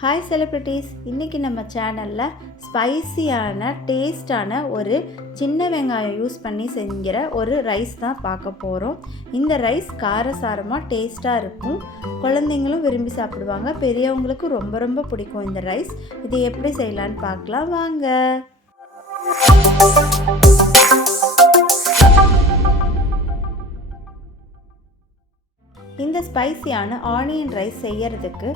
Hi celebrities, இன்றைக்கி நம்ம சேனலில் ஸ்பைசியான டேஸ்டான ஒரு சின்ன வெங்காயம் யூஸ் பண்ணி செஞ்சுற ஒரு ரைஸ் தான் பார்க்க போகிறோம். இந்த ரைஸ் காரசாரமாக டேஸ்ட்டாக இருக்கும். குழந்தைங்களும் விரும்பி சாப்பிடுவாங்க, பெரியவங்களுக்கும் ரொம்ப ரொம்ப பிடிக்கும் இந்த ரைஸ். இது எப்படி செய்யலான்னு பார்க்கலாம் வாங்க. இந்த ஸ்பைசியான ஆனியன் ரைஸ் செய்யறதுக்கு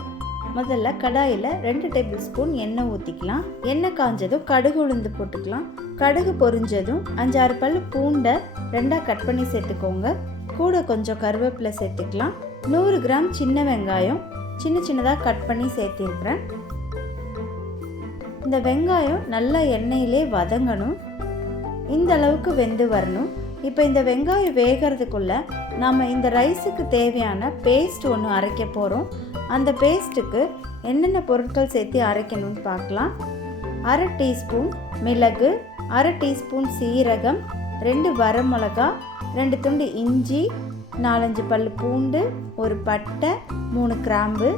முதல்ல கடாயில் 2 டேபிள் ஸ்பூன் எண்ணெய் ஊற்றிக்கலாம். எண்ணெய் காஞ்சதும் கடுகு உளுந்து போட்டுக்கலாம். கடுகு பொரிஞ்சதும் 5-6 பல் பூண்டை 2ஆக கட் பண்ணி சேர்த்துக்கோங்க. கூட கொஞ்சம் கருவேப்பிலை சேர்த்துக்கலாம். 100 கிராம் சின்ன வெங்காயம் சின்னதாக கட் பண்ணி சேர்த்திருக்கிறேன். இந்த வெங்காயம் நல்லா எண்ணெயிலே வதங்கணும். இந்த அளவுக்கு வெந்து வரணும். இப்போ இந்த வெங்காயம் வேகிறதுக்குள்ள நம்ம இந்த ரைஸுக்கு தேவையான பேஸ்ட் ஒன்று அரைக்க போகிறோம். அந்த பேஸ்ட்டுக்கு என்னென்ன பொருட்கள் சேர்த்து அரைக்கணும்னு பார்க்கலாம். 1/2 டீஸ்பூன் மிளகு, 1/2 டீஸ்பூன் சீரகம், 2 வரமிளகா, 2 துண்டு இஞ்சி, 4-5 பல் பூண்டு, ஒரு பட்டை, 3 கிராம்பு,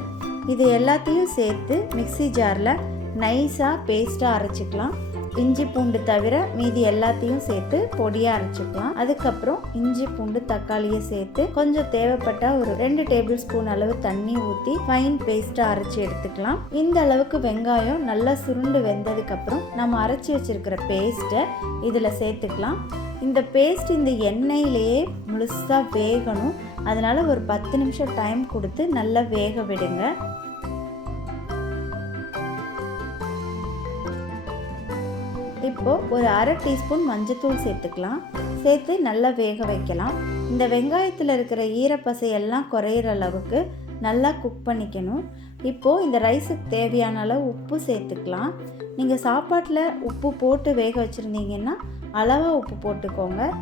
இது எல்லாத்தையும் சேர்த்து மிக்ஸி ஜாரில் நைஸாக பேஸ்ட்டாக அரைச்சிக்கலாம். இஞ்சி பூண்டு தவிர மீதி எல்லாத்தையும் சேர்த்து பொடியாக அரைச்சிக்கலாம். அதுக்கப்புறம் இஞ்சி பூண்டு தக்காளியை சேர்த்து கொஞ்சம் தேவைப்பட்ட ஒரு 2 டேபிள் ஸ்பூன் அளவு தண்ணி ஊற்றி ஃபைன் பேஸ்ட்டாக அரைச்சி எடுத்துக்கலாம். இந்த அளவுக்கு வெங்காயம் நல்லா சுருண்டு வெந்ததுக்கப்புறம் நம்ம அரைச்சி வச்சிருக்கிற பேஸ்ட்டை இதில் சேர்த்துக்கலாம். இந்த பேஸ்ட் இந்த எண்ணெயிலேயே முழுசாக வேகணும். அதனால் ஒரு 10 நிமிஷம் டைம் கொடுத்து நல்லா வேக விடுங்க. இப்போது ஒரு 1/2 டீஸ்பூன் மஞ்சத்தூள் சேர்த்துக்கலாம். சேர்த்து நல்லா வேக வைக்கலாம். இந்த வெங்காயத்தில் இருக்கிற ஈரப்பசையெல்லாம் குறையிற அளவுக்கு நல்லா குக் பண்ணிக்கணும். இப்போது இந்த ரைஸுக்கு தேவையான அளவு உப்பு சேர்த்துக்கலாம். நீங்கள் சாப்பாட்டில் உப்பு போட்டு வேக வச்சுருந்தீங்கன்னா அளவாக உப்பு போட்டுக்கோங்க.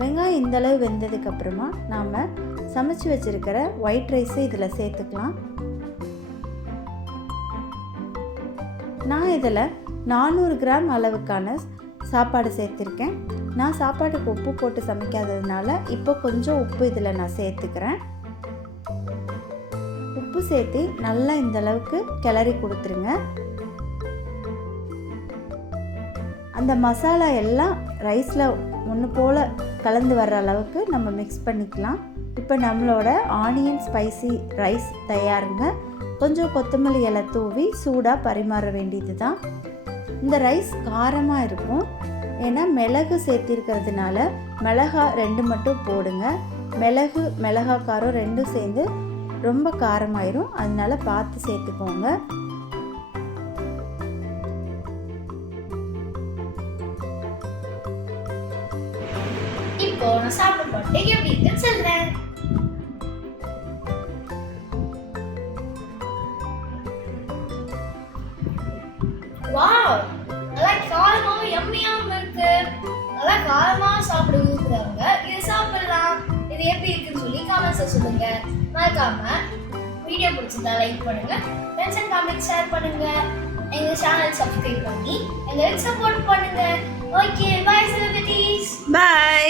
வெங்காயம் இந்தளவு வெந்ததுக்கப்புறமா நாம் சமைச்சு வச்சுருக்கிற ஒயிட் ரைஸை இதில் சேர்த்துக்கலாம். நான் இதில் 400 கிராம் அளவுக்கான சாப்பாடு சேர்த்துருக்கேன். நான் சாப்பாட்டுக்கு உப்பு போட்டு சமைக்காததுனால இப்போ கொஞ்சம் உப்பு இதில் நான் சேர்த்துக்கிறேன். உப்பு சேர்த்து நல்லா இந்தளவுக்கு கிளறி கொடுத்துருங்க. அந்த மசாலா எல்லாம் ரைஸில் ஒன்று போல் கலந்து வர்ற அளவுக்கு நம்ம மிக்ஸ் பண்ணிக்கலாம். இப்போ நம்மளோட ஆனியன் ஸ்பைசி ரைஸ் தயாருங்க. கொஞ்சம் கொத்தமல்லி இலை தூவி சூடாக பரிமாற வேண்டியது தான். இந்த ரைஸ் காரமாக இருக்கும். ஏன்னா மிளகு சேர்த்திருக்கிறதுனால மிளகா 2 மட்டும் போடுங்க. மிளகா காரம் 2 சேர்ந்து ரொம்ப காரமாயிரும். அதனால பார்த்து சேர்த்துக்கோங்க. இப்போ நான் சாப்பிட போட்டு எப்படி இருக்குன்னு சொல்றேன். வாவ், நல்லா காரமாவும் யம்மியாவும் இருக்கு. நல்லா காரமா சாப்பிட விரும்புறவங்க இது சாப்பிடலாம். இது எப்படி இருக்குன்னு சொல்லி கமெண்ட்ஸ்ல சொல்லுங்க. மறக்காம வீடியோ பிடிச்சிருந்தா லைக் பண்ணுங்க, ஃப்ரெண்ட்ஸ் அண்ட் ஃபேமிலிக்கு ஷேர் பண்ணுங்க, எங்க சேனல் சப்ஸ்கிரைப் பண்ணி எங்களுக்கு சப்போர்ட் பண்ணுங்க. Okay, bye celebrities. பை.